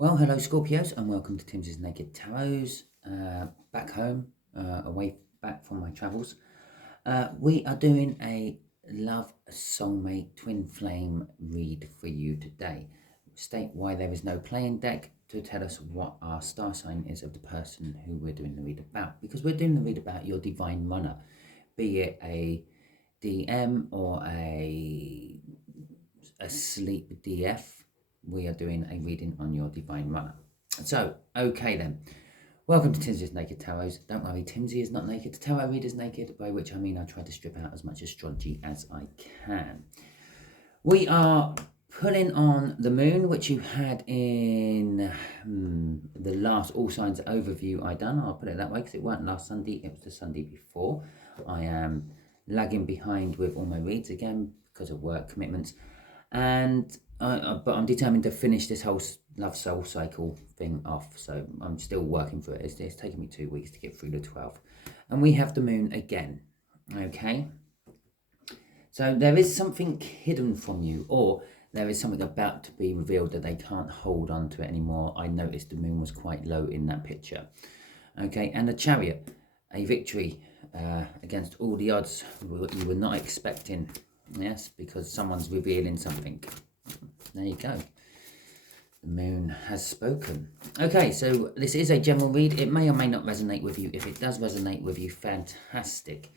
Well, hello Scorpios, and welcome to Timsy Naked Tarots. Back home, back from my travels. We are doing a love soulmate twin flame read for you today. State why there is no playing deck to tell us what our star sign is of the person who we're doing the read about. Because we're doing the read about your divine runner, be it a DM or a sleep DF. We are doing a reading on your divine runner. So, okay then. Welcome to Timsy's Naked Tarots. Don't worry, Timsy is not naked. The tarot reader's naked, by which I mean I try to strip out as much astrology as I can. We are pulling on the moon, which you had in the last All Signs overview I done. I'll put it that way because it weren't last Sunday, it was the Sunday before. I am lagging behind with all my reads again because of work commitments. But I'm determined to finish this whole love soul cycle thing off, so I'm still working for it. It's taken me 2 weeks to get through the 12th, and we have the moon again. Okay, so there is something hidden from you, or there is something about to be revealed that they can't hold on to it anymore. I noticed the moon was quite low in that picture. Okay, and the Chariot, a victory against all the odds you were not expecting. Yes, because someone's revealing something. There you go. The moon has spoken. Okay, so this is a general read. It may or may not resonate with you. If it does resonate with you, fantastic.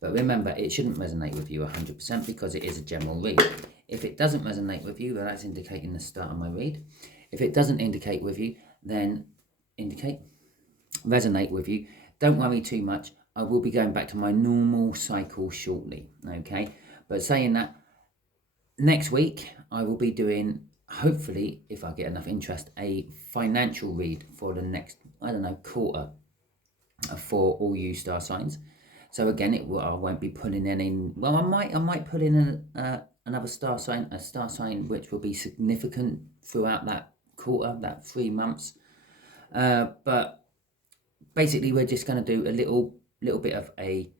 But remember, it shouldn't resonate with you 100% because it is a general read. If it doesn't resonate with you, well, that's indicating the start of my read. If it doesn't indicate with you, then resonate with you. Don't worry too much. I will be going back to my normal cycle shortly, okay? But saying that, next week I will be doing, hopefully, if I get enough interest, a financial read for the next, I don't know, quarter for all you star signs. So again, I won't be pulling in. Well, I might put in another star sign, a star sign which will be significant throughout that quarter, that 3 months. But basically, we're just going to do a little bit of a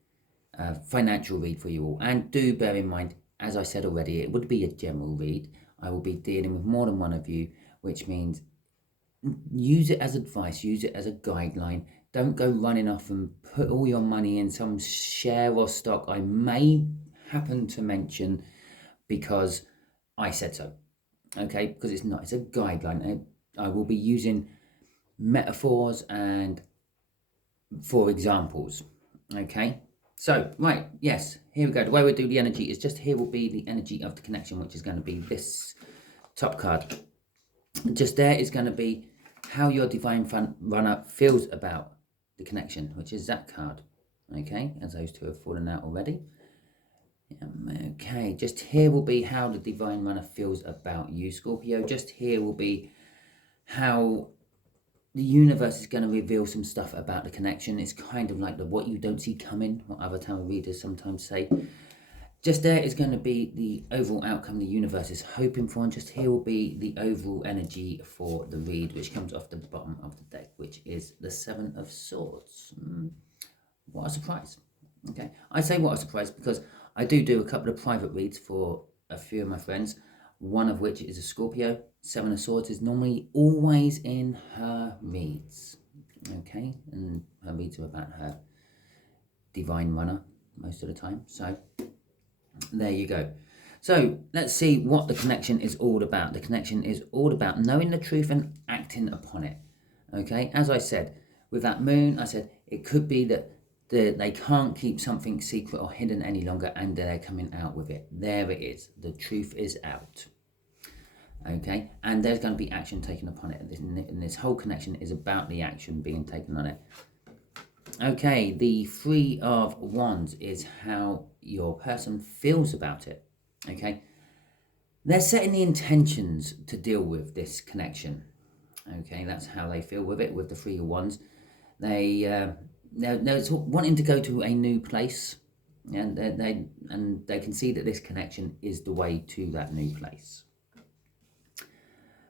financial read for you all. And do bear in mind, as I said already, it would be a general read. I will be dealing with more than one of you, which means use it as advice, use it as a guideline. Don't go running off and put all your money in some share or stock I may happen to mention because I said so. Okay, because it's not, it's a guideline. I will be using metaphors and for examples. Okay. So, right, yes, here we go. The way we do the energy is just here will be the energy of the connection, which is going to be this top card. Just there is going to be how your divine runner feels about the connection, which is that card. Okay, as those two have fallen out already. Okay, just here will be how the divine runner feels about you, Scorpio. Just here will be how the universe is going to reveal some stuff about the connection. It's kind of like the what you don't see coming, what other tarot readers sometimes say. Just there is going to be the overall outcome the universe is hoping for, and just here will be the overall energy for the read, which comes off the bottom of the deck, which is the Seven of Swords. What a surprise. Okay, I say what a surprise because I do a couple of private reads for a few of my friends, one of which is a Scorpio. Seven of Swords is normally always in her reads, okay? And her reads are about her divine runner most of the time. So there you go. So let's see what the connection is all about. The connection is all about knowing the truth and acting upon it, okay? As I said, with that moon, I said it could be that they can't keep something secret or hidden any longer and they're coming out with it. There it is. The truth is out. Okay, and there's going to be action taken upon it. And this whole connection is about the action being taken on it. Okay, the Three of Wands is how your person feels about it. Okay, they're setting the intentions to deal with this connection. Okay, that's how they feel with it, with the Three of Wands. They're wanting to go to a new place, and they can see that this connection is the way to that new place.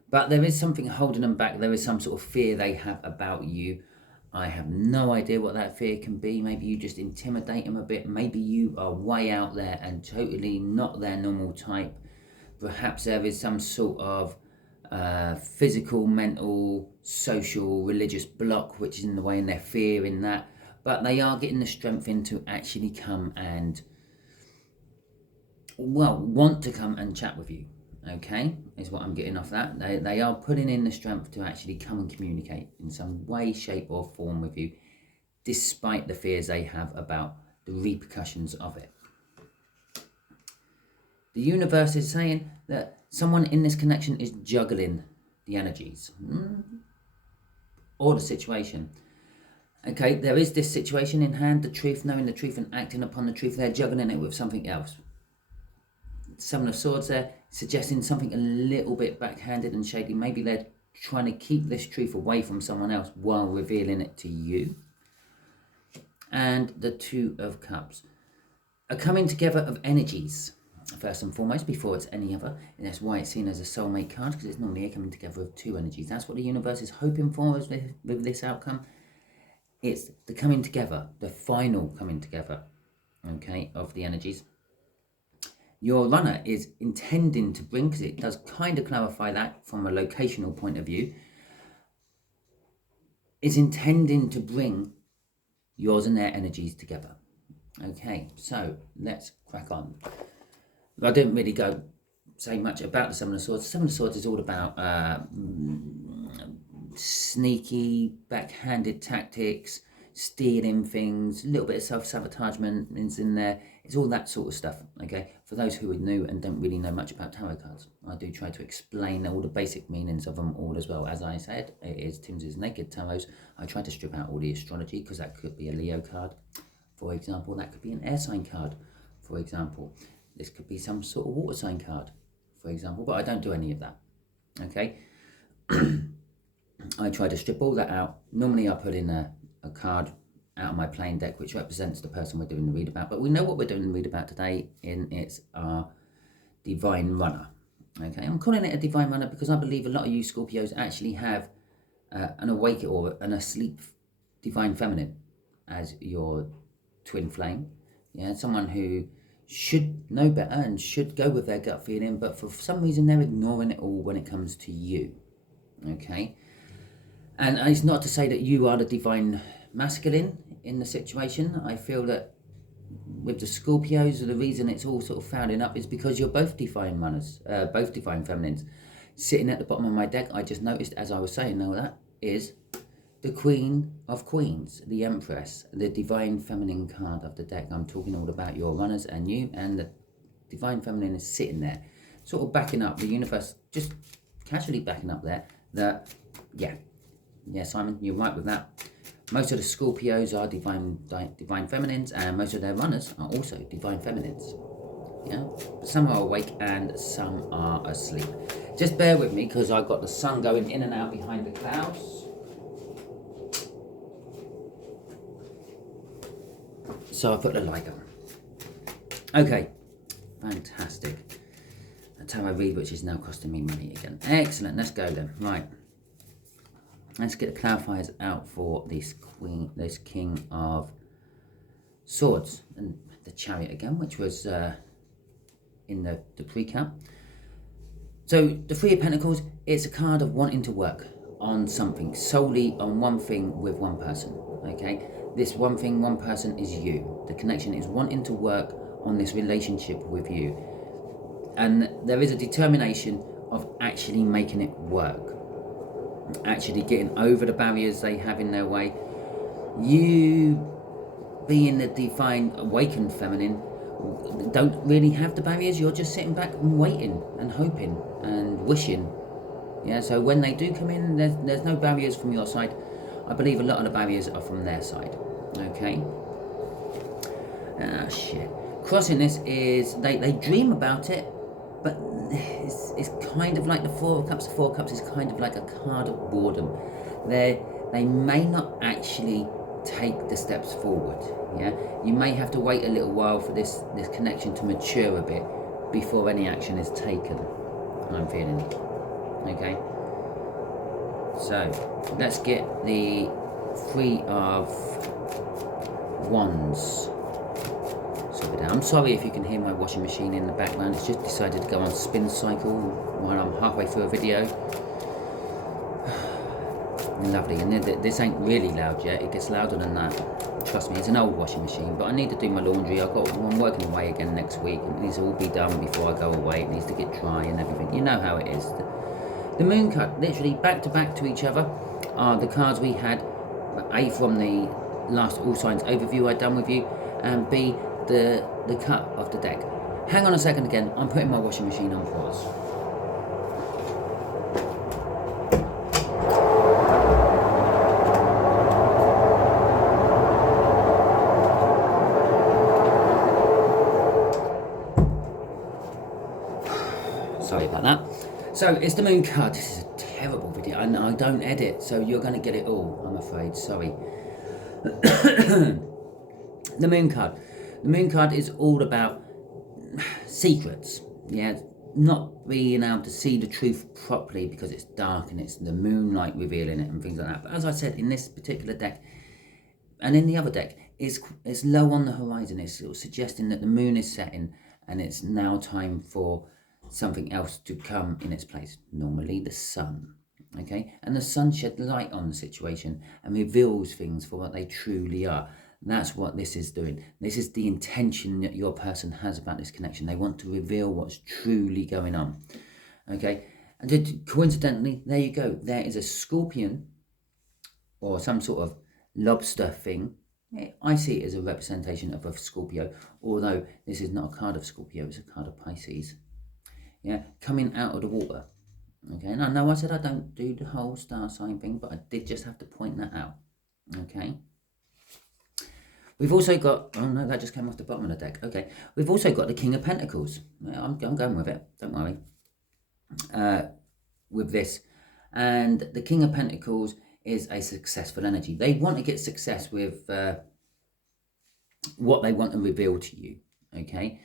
But there is something holding them back. There is some sort of fear they have about you. I have no idea what that fear can be. Maybe you just intimidate them a bit. Maybe you are way out there and totally not their normal type. Perhaps there is some sort of physical, mental, social, religious block which is in the way, and they're fearing that, but they are getting the strength in to actually come and, well, want to come and chat with you, okay, is what I'm getting off that. They are putting in the strength to actually come and communicate in some way, shape or form with you, despite the fears they have about the repercussions of it. The universe is saying that someone in this connection is juggling the energies or the situation. Okay, there is this situation in hand, the truth, knowing the truth and acting upon the truth. They're juggling it with something else. Seven of Swords there, suggesting something a little bit backhanded and shady. Maybe they're trying to keep this truth away from someone else while revealing it to you. And the Two of Cups. A coming together of energies, first and foremost, before it's any other. And that's why it's seen as a soulmate card, because it's normally a coming together of two energies. That's what the universe is hoping for with this outcome. It's the coming together, the final coming together, okay, of the energies. Your runner is intending to bring, because it does kind of clarify that from a locational point of view, is intending to bring yours and their energies together. Okay, so let's crack on. I didn't really say much about the Seven of Swords. The Seven of Swords is all about sneaky, backhanded tactics, stealing things, a little bit of self-sabotagement is in there. It's all that sort of stuff, okay? For those who are new and don't really know much about tarot cards, I do try to explain all the basic meanings of them all as well. As I said, it is Timsy's Naked Tarot. I try to strip out all the astrology, because that could be a Leo card, for example. That could be an air sign card, for example. This could be some sort of water sign card, for example, but I don't do any of that, okay? I try to strip all that out. Normally I put in a card out of my playing deck which represents the person we're doing the read about, but we know what we're doing the read about today, in it's our divine runner. Okay, I'm calling it a divine runner because I believe a lot of you Scorpios actually have an awake or an asleep divine feminine as your twin flame. Yeah, someone who should know better and should go with their gut feeling, but for some reason they're ignoring it all when it comes to you. Okay, and it's not to say that you are the divine masculine in the situation. I feel that with the Scorpios, the reason it's all sort of founding up is because you're both divine runners, both divine feminines. Sitting at the bottom of my deck, I just noticed as I was saying all that, is the Queen of Queens, the Empress, the divine feminine card of the deck. I'm talking all about your runners and you, and the divine feminine is sitting there, sort of backing up, the universe just casually backing up there, that, yeah, Simon, you're right with that. Most of the Scorpios are divine feminines, and most of their runners are also divine feminines. Yeah, some are awake and some are asleep. Just bear with me because I've got the sun going in and out behind the clouds. So I put the light on. Okay, fantastic. A tarot read which is now costing me money again. Excellent, let's go then. Right. Let's get the clarifiers out for this King of Swords, and the Chariot again, which was in the pre-cap. So the Three of Pentacles, it's a card of wanting to work on something, solely on one thing with one person, okay? This one thing, one person is you. The connection is wanting to work on this relationship with you. And there is a determination of actually making it work. Actually getting over the barriers they have in their way. You, being the divine awakened feminine, don't really have the barriers. You're just sitting back and waiting and hoping and wishing. Yeah, so when they do come in, there's no barriers from your side. I believe a lot of the barriers are from their side. Okay. Ah, shit. Crossing this is, they dream about it, but it's kind of like the Four of Cups. The Four of Cups is kind of like a card of boredom. They may not actually take the steps forward. Yeah, you may have to wait a little while for this connection to mature a bit before any action is taken. I'm feeling. Okay. So let's get the Three of Wands. So the other day. I'm sorry if you can hear my washing machine in the background. It's just decided to go on spin cycle while I'm halfway through a video. Lovely, and this ain't really loud yet. It gets louder than that. Trust me, it's an old washing machine, but I need to do my laundry. I'm working away again next week. It needs to all be done before I go away. It needs to get dry and everything. You know how it is. The moon card, literally back to back to each other, are the cards we had. A, from the last All Signs overview I'd done with you, and B, the cut of the deck. Hang on a second again. I'm putting my washing machine on pause. Sorry about that. So it's the moon card. This is a terrible video, and I don't edit, so you're going to get it all, I'm afraid. Sorry. The moon card. The moon card is all about secrets. Yeah, not being able to see the truth properly because it's dark and it's the moonlight revealing it and things like that. But as I said, in this particular deck and in the other deck, it's low on the horizon. It's sort of suggesting that the moon is setting and it's now time for something else to come in its place, normally the sun. Okay, and the sun sheds light on the situation and reveals things for what they truly are. That's what this is doing. This is the intention that your person has about this connection. They want to reveal what's truly going on. Okay, and coincidentally, there you go. There is a scorpion or some sort of lobster thing. I see it as a representation of a Scorpio, although this is not a card of Scorpio, it's a card of Pisces. Yeah, coming out of the water. Okay, and I know I said I don't do the whole star sign thing, but I did just have to point that out. Okay. We've also got, oh no, that just came off the bottom of the deck. Okay, we've also got the King of Pentacles. I'm going with it, don't worry. With this. And the King of Pentacles is a successful energy. They want to get success with what they want to reveal to you. Okay.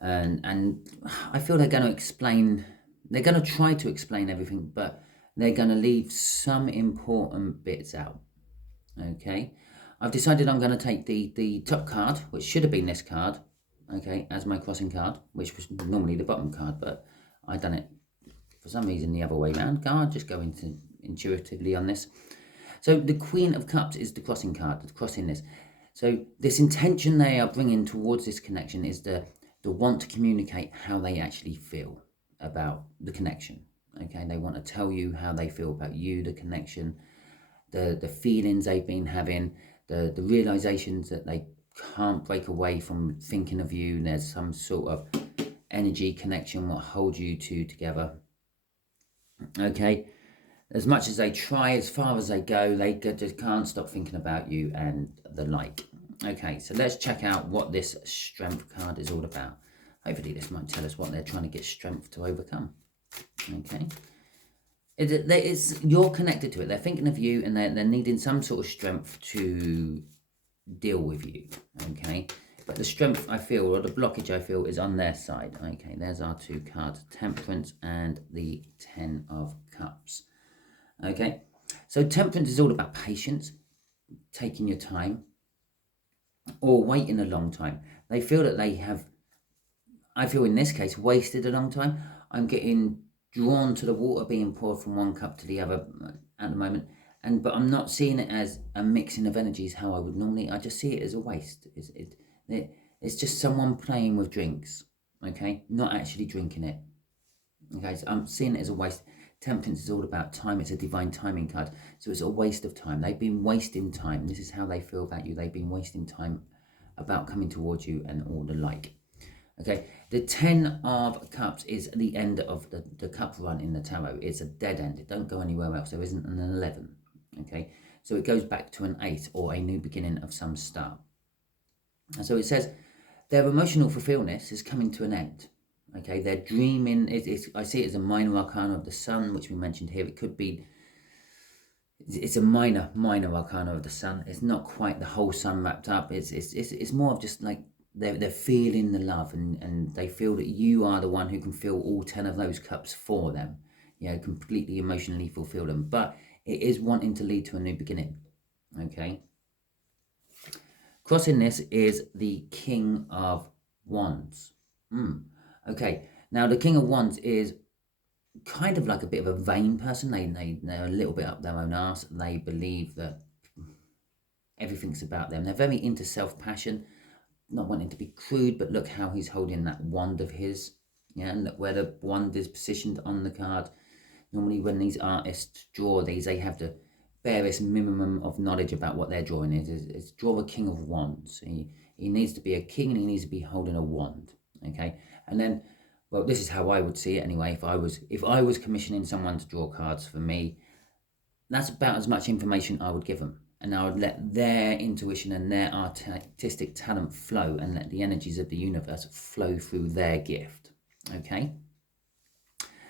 And I feel they're going to explain, they're going to try to explain everything, but they're going to leave some important bits out. Okay, I've decided I'm going to take the top card, which should have been this card, okay, as my crossing card, which was normally the bottom card, but I've done it for some reason the other way around. I'll just go into intuitively on this. So the Queen of Cups is the crossing card, the crossing this. So this intention they are bringing towards this connection is the want to communicate how they actually feel about the connection. Okay, they want to tell you how they feel about you, the connection, the feelings they've been having, the realizations that they can't break away from thinking of you. There's some sort of energy connection what holds you two together. Okay, as much as they try, as far as they go, they just can't stop thinking about you and the like. Okay, so let's check out what this strength card is all about. Hopefully this might tell us what they're trying to get strength to overcome. Okay. You're connected to it. They're thinking of you and they're needing some sort of strength to deal with you. Okay. But the strength I feel, or the blockage I feel, is on their side. Okay, there's our two cards, Temperance and the Ten of Cups. Okay. So Temperance is all about patience, taking your time, or waiting a long time. They feel that they have, I feel in this case, wasted a long time. I'm getting drawn to the water being poured from one cup to the other at the moment, but I'm not seeing it as a mixing of energies how I would normally. I just see it as a waste. It's just someone playing with drinks, okay, not actually drinking it. Okay, so I'm seeing it as a waste. Temperance is all about time. It's a divine timing card, so it's a waste of time. They've been wasting time. This is how they feel about you. They've been wasting time about coming towards you and all the like. Okay, the Ten of Cups is the end of the cup run in the tarot. It's a dead end. It don't go anywhere else. There isn't an 11. Okay, so it goes back to an 8 or a new beginning of some start. And so it says their emotional fulfillment is coming to an end. Okay, they're dreaming. I see it as a minor arcana of the sun, which we mentioned here. It could be, it's a minor arcana of the sun. It's not quite the whole sun wrapped up. It's more of just like, they're feeling the love and they feel that you are the one who can fill all 10 of those cups for them. You know, completely emotionally fulfill them. But it is wanting to lead to a new beginning. Okay. Crossing this is the King of Wands. Okay, now the King of Wands is kind of like a bit of a vain person. They're a little bit up their own arse. They believe that everything's about them. They're very into self-passion, not wanting to be crude, but look how he's holding that wand of his. Yeah, and look where the wand is positioned on the card. Normally when these artists draw these, they have the barest minimum of knowledge about what they're drawing is draw a King of Wands. He needs to be a king and he needs to be holding a wand. Okay, and then, well, this is how I would see it anyway. If I was commissioning someone to draw cards for me, that's about as much information I would give them. And I would let their intuition and their artistic talent flow and let the energies of the universe flow through their gift. Okay?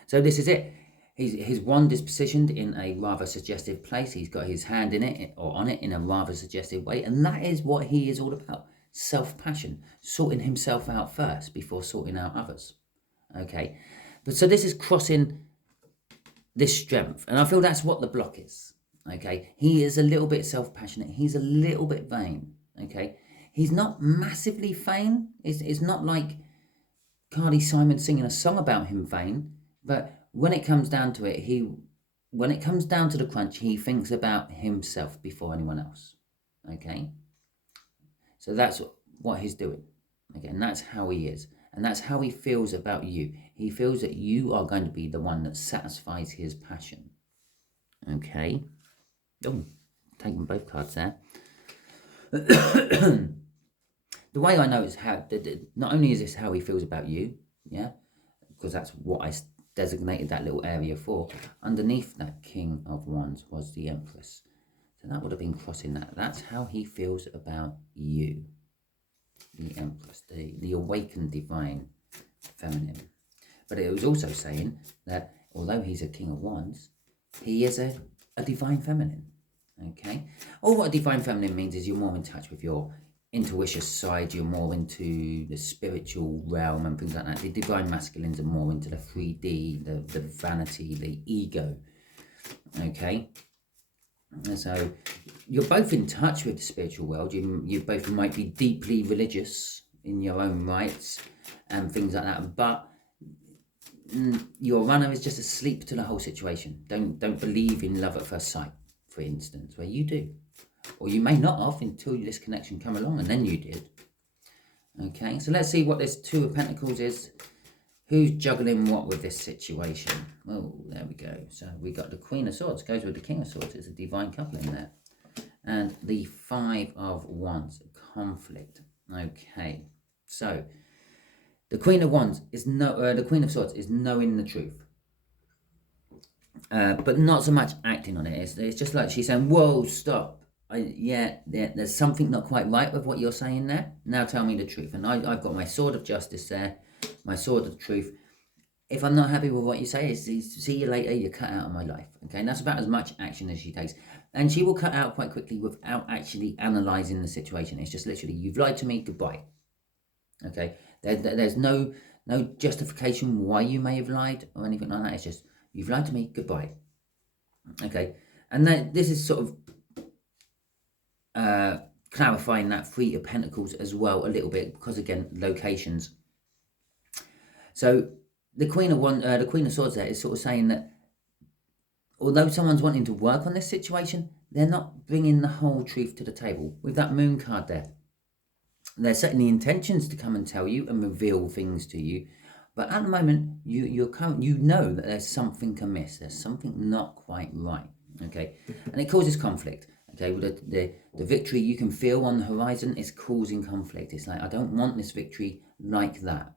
So this is it. His wand is positioned in a rather suggestive place. He's got his hand in it or on it in a rather suggestive way. And that is what he is all about. Self-passion. Sorting himself out first before sorting out others. Okay? But so this is crossing this strength. And I feel that's what the block is. Okay, he is a little bit self-passionate. He's a little bit vain. Okay, he's not massively vain. It's not like Carly Simon singing a song about him vain. But when it comes down to it, when it comes down to the crunch, he thinks about himself before anyone else. Okay, so that's what he's doing. Okay, and that's how he is, and that's how he feels about you. He feels that you are going to be the one that satisfies his passion. Okay. Oh, taking both cards there. The way I know is how, not only is this how he feels about you, yeah, because that's what I designated that little area for. Underneath that King of Wands was the Empress. So that would have been crossing that. That's how he feels about you. The Empress, the awakened divine feminine. But it was also saying that although he's a King of Wands, he is a divine feminine. Okay, or what a divine feminine means is you're more in touch with your intuitive side, you're more into the spiritual realm and things like that. The divine masculines are more into the 3D, the vanity, the ego. Okay, and so you're both in touch with the spiritual world. You both might be deeply religious in your own rights and things like that, but your runner is just asleep to the whole situation. Don't believe in love at first sight, for instance, where you do. Or you may not have until this connection come along and then you did. Okay, so let's see what this Two of Pentacles is. Who's juggling what with this situation? Oh, there we go. So we got the Queen of Swords, goes with the King of Swords. It's a divine coupling there. And the Five of Wands, conflict. Okay, so the Queen of Wands is the Queen of Swords is knowing the truth. But not so much acting on it. It's just like she's saying, whoa, stop. There's something not quite right with what you're saying there. Now tell me the truth. And I've got my sword of justice there, my sword of truth. If I'm not happy with what you say, it's see you later, you're cut out of my life. Okay, and that's about as much action as she takes. And she will cut out quite quickly without actually analysing the situation. It's just literally, you've lied to me, goodbye. Okay, there's no justification why you may have lied or anything like that. It's just, you've lied to me, goodbye. Okay, and this is sort of clarifying that Three of Pentacles as well a little bit, because again, locations. So the Queen of Swords there is sort of saying that although someone's wanting to work on this situation, they're not bringing the whole truth to the table. With that Moon card there, they're setting the intentions to come and tell you and reveal things to you, but at the moment you know that there's something amiss, there's something not quite right. Okay, and it causes conflict. Okay, with the victory you can feel on the horizon is causing conflict. It's like, I don't want this victory like that.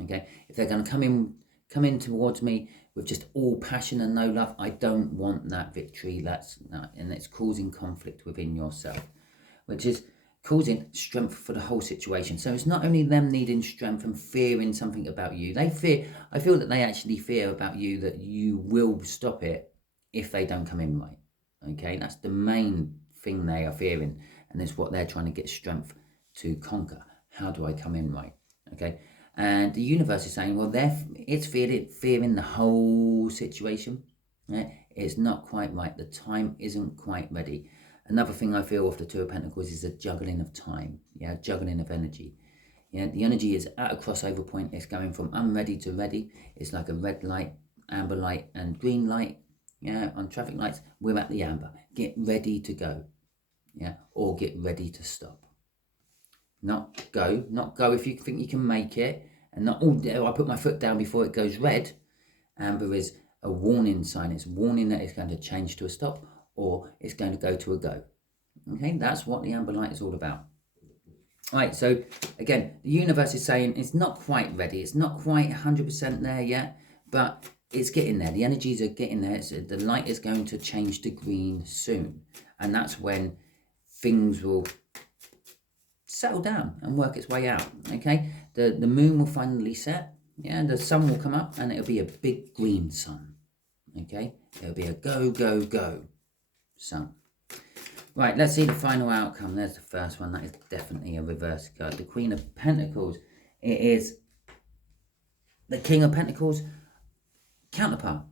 Okay, if they're going to come in towards me with just all passion and no love, I don't want that victory. And it's causing conflict within yourself, which is causing strength for the whole situation. So it's not only them needing strength and fearing something about you. I feel that they actually fear about you that you will stop it if they don't come in right. Okay, that's the main thing they are fearing, and it's what they're trying to get strength to conquer. How do I come in right? Okay, and the universe is saying, well, it's fearing the whole situation. Right? It's not quite right. The time isn't quite ready. Another thing I feel off the Two of Pentacles is a juggling of time. Yeah, juggling of energy. Yeah, the energy is at a crossover point. It's going from unready to ready. It's like a red light, amber light, and green light. Yeah, on traffic lights, we're at the amber. Get ready to go. Yeah, or get ready to stop. Not go if you think you can make it, and not, oh, I put my foot down before it goes red. Amber is a warning sign. It's warning that it's going to change to a stop, or it's going to go to a go. Okay, that's what the amber light is all about. All right, so again, the universe is saying it's not quite ready. It's not quite 100% there yet, but it's getting there. The energies are getting there. The light is going to change to green soon. And that's when things will settle down and work its way out, okay? The moon will finally set, yeah, and the sun will come up, and it'll be a big green sun, okay? It'll be a go, go, go sun. Right, let's see the final outcome. There's the first one. That is definitely a reverse card. The Queen of Pentacles. It is the King of Pentacles counterpart.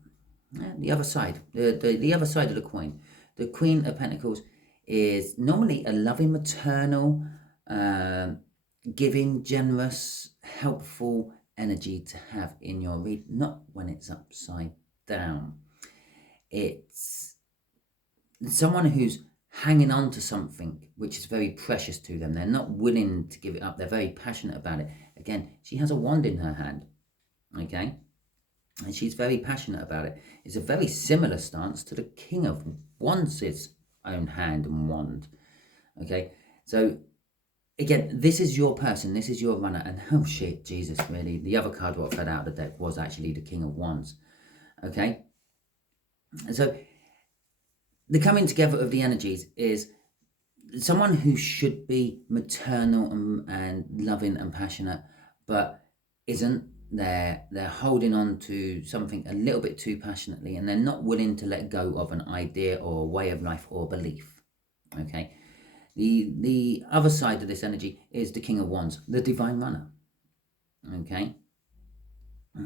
Yeah, the other side. The other side of the coin. The Queen of Pentacles is normally a loving, maternal, giving, generous, helpful energy to have in your read. Not when it's upside down. It's someone who's hanging on to something which is very precious to them. They're not willing to give it up. They're very passionate about it. Again, she has a wand in her hand, okay? And she's very passionate about it. It's a very similar stance to the King of Wands' own hand and wand, okay? So, again, this is your person. This is your runner. And, oh, shit, Jesus, really. The other card what fell out of the deck was actually the King of Wands, okay? And so, the coming together of the energies is someone who should be maternal and loving and passionate, but isn't. They're holding on to something a little bit too passionately, and they're not willing to let go of an idea or a way of life or belief. Okay. The other side of this energy is the King of Wands, the divine runner. Okay.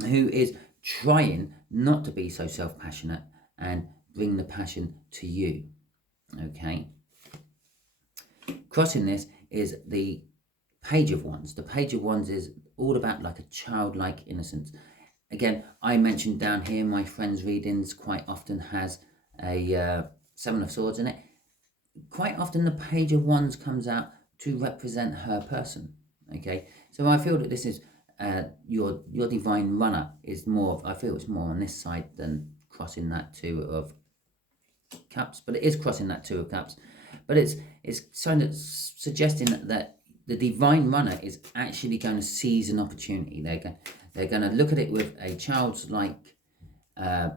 Who is trying not to be so self-passionate and bring the passion to you, okay? Crossing this is the Page of Wands. The Page of Wands is all about like a childlike innocence. Again, I mentioned down here, my friend's readings quite often has a Seven of Swords in it. Quite often the Page of Wands comes out to represent her person, okay? So I feel that this is your divine runner is more, I feel it's more on this side than crossing that Two of Cups, but it is crossing that Two of Cups. But it's kind of suggesting that the divine runner is actually going to seize an opportunity. They're going to look at it with a childlike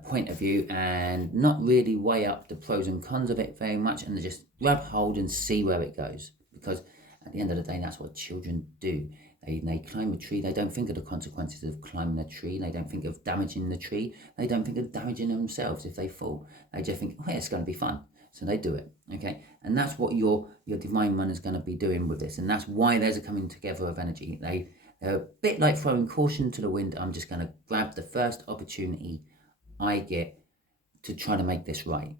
point of view and not really weigh up the pros and cons of it very much, and they just grab hold and see where it goes. Because at the end of the day, that's what children do. They climb a tree. They don't think of the consequences of climbing a tree. They don't think of damaging the tree. They don't think of damaging themselves if they fall. They just think, oh, yeah, it's going to be fun. So they do it, okay? And that's what your divine runner is going to be doing with this. And that's why there's a coming together of energy. They're a bit like throwing caution to the wind. I'm just going to grab the first opportunity I get to try to make this right,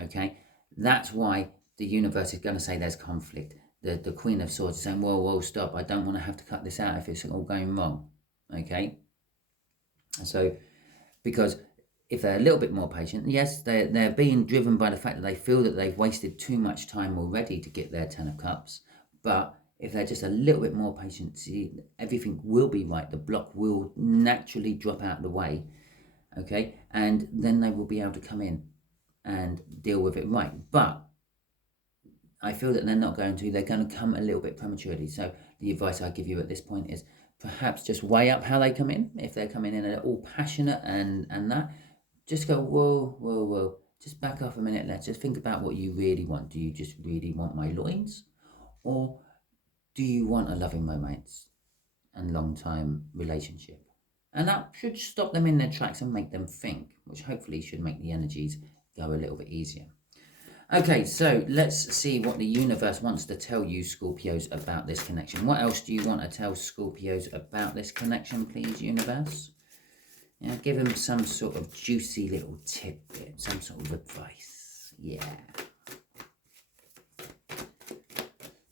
okay? That's why the universe is going to say there's conflict. The Queen of Swords is saying, whoa, stop. I don't want to have to cut this out if it's all going wrong, okay? And so, because if they're a little bit more patient, yes, they're being driven by the fact that they feel that they've wasted too much time already to get their Ten of Cups. But if they're just a little bit more patient, see, everything will be right. The block will naturally drop out of the way, okay? And then they will be able to come in and deal with it right. But I feel that they're not going to. They're going to come a little bit prematurely. So the advice I give you at this point is perhaps just weigh up how they come in. If they're coming in all passionate and that, just go, whoa. Just back off a minute. Let's just think about what you really want. Do you just really want my loins? Or do you want a loving romance and long-time relationship? And that should stop them in their tracks and make them think, which hopefully should make the energies go a little bit easier. Okay, so let's see what the universe wants to tell you, Scorpios, about this connection. What else do you want to tell Scorpios about this connection, please, universe? Yeah, give them some sort of juicy little tidbit, some sort of advice. Yeah.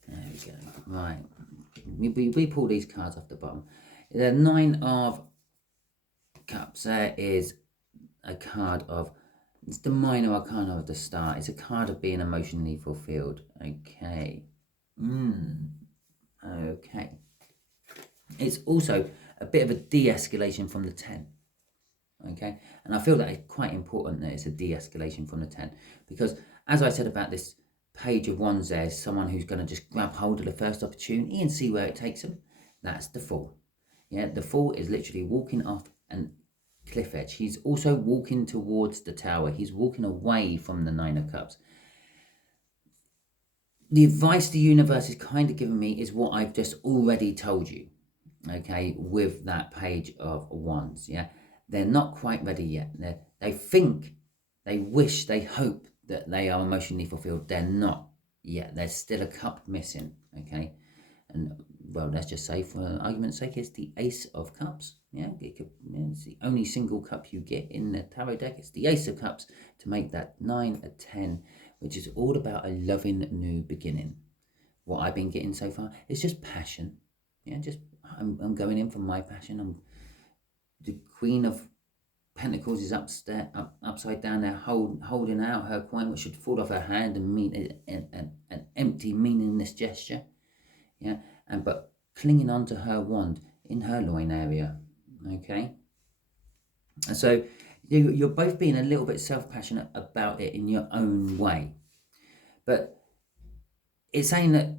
There we go. Right, we pull these cards off the bottom. The Nine of Cups there is a card of, it's the minor arcana of the star. It's a card of being emotionally fulfilled. Okay. Okay. It's also a bit of a de-escalation from the 10. Okay. And I feel that it's quite important that it's a de-escalation from the 10. Because as I said about this Page of Wands, there's someone who's going to just grab hold of the first opportunity and see where it takes them. That's the Fool. Yeah, the Fool is literally walking off an cliff edge. He's also walking towards the Tower. He's walking away from the Nine of Cups. The advice the universe is kind of giving me is what I've just already told you, okay, with that Page of Wands. Yeah, they're not quite ready yet. They think, they wish, they hope that they are emotionally fulfilled. They're not yet. There's still a cup missing, okay? And, well, let's just say, for argument's sake, it's the Ace of Cups. Yeah, it's the only single cup you get in the tarot deck. It's the Ace of Cups to make that 9 a 10, which is all about a loving new beginning. What I've been getting so far is just passion. Yeah, just I'm going in for my passion. The Queen of Pentacles is upside down there, holding out her coin, which should fall off her hand and mean an empty, meaningless gesture. Yeah, but clinging onto her wand in her loin area. Okay, and so you're both being a little bit self-passionate about it in your own way, but it's saying that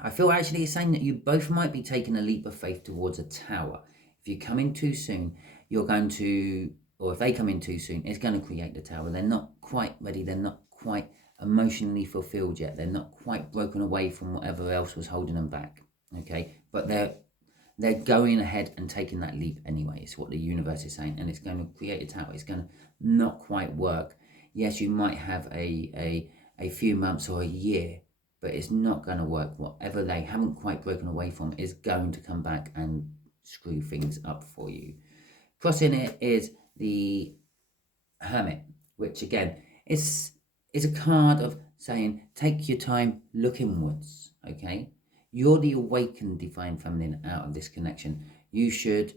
I feel actually it's saying that you both might be taking a leap of faith towards a tower. If you come in too soon, you're going to, or if they come in too soon, it's going to create the tower. They're not quite ready. They're not quite emotionally fulfilled yet. They're not quite broken away from whatever else was holding them back. Okay, but they're going ahead and taking that leap anyway. It's what the universe is saying, and it's going to create a tower. It's going to not quite work. Yes, you might have a few months or a year, but it's not going to work. Whatever they haven't quite broken away from is going to come back and screw things up for you. Crossing it is the Hermit, which again is a card of saying, take your time, look inwards, okay? You're the awakened divine feminine out of this connection. You should,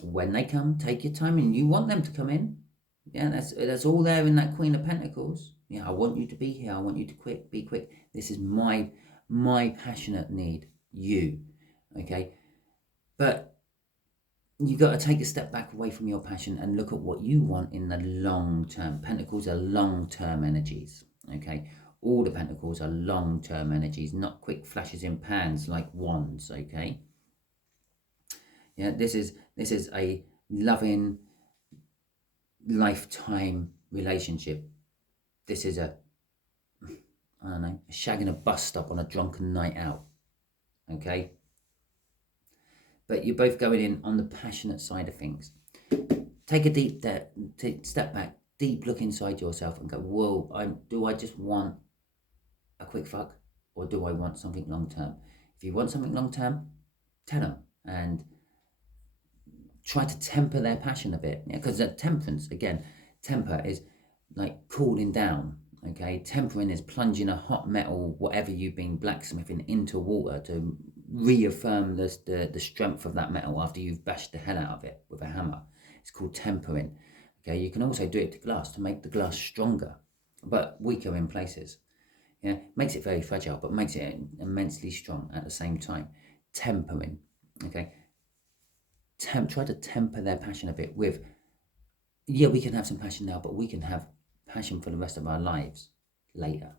when they come, take your time, and you want them to come in. Yeah, that's all there in that Queen of Pentacles. Yeah, I want you to be here. I want you to be quick. This is my passionate need, you, okay? But you got to take a step back away from your passion and look at what you want in the long term. Pentacles are long-term energies, okay? All the Pentacles are long-term energies, not quick flashes in pans like Wands, okay? Yeah, this is a loving lifetime relationship. This is a shagging a bus stop on a drunken night out, okay? But you're both going in on the passionate side of things. Take a deep step back, deep look inside yourself and go, whoa, do I just want a quick fuck, or do I want something long term? If you want something long term, tell them and try to temper their passion a bit. Yeah, because temperance, again, temper is like cooling down. Okay, tempering is plunging a hot metal, whatever you've been blacksmithing, into water to reaffirm the strength of that metal after you've bashed the hell out of it with a hammer. It's called tempering. Okay, you can also do it to glass to make the glass stronger, but weaker in places. Yeah, makes it very fragile, but makes it immensely strong at the same time. Tempering. Okay, try to temper their passion a bit with, yeah, we can have some passion now, but we can have passion for the rest of our lives later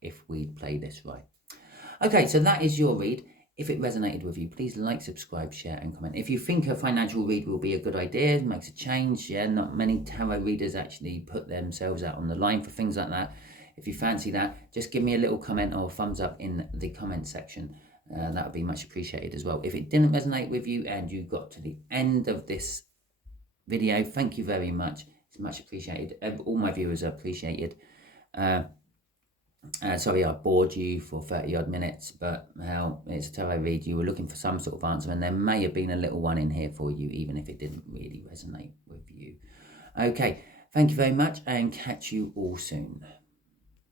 if we play this right. Okay, so that is your read. If it resonated with you, please like, subscribe, share and comment. If you think a financial read will be a good idea, makes a change, yeah, not many tarot readers actually put themselves out on the line for things like that. If you fancy that, just give me a little comment or a thumbs up in the comment section. That would be much appreciated as well. If it didn't resonate with you and you got to the end of this video, thank you very much. It's much appreciated. All my viewers are appreciated. Sorry I bored you for 30 odd minutes, but hell, it's a tarot read. You were looking for some sort of answer, and there may have been a little one in here for you, even if it didn't really resonate with you. Okay, thank you very much, and catch you all soon.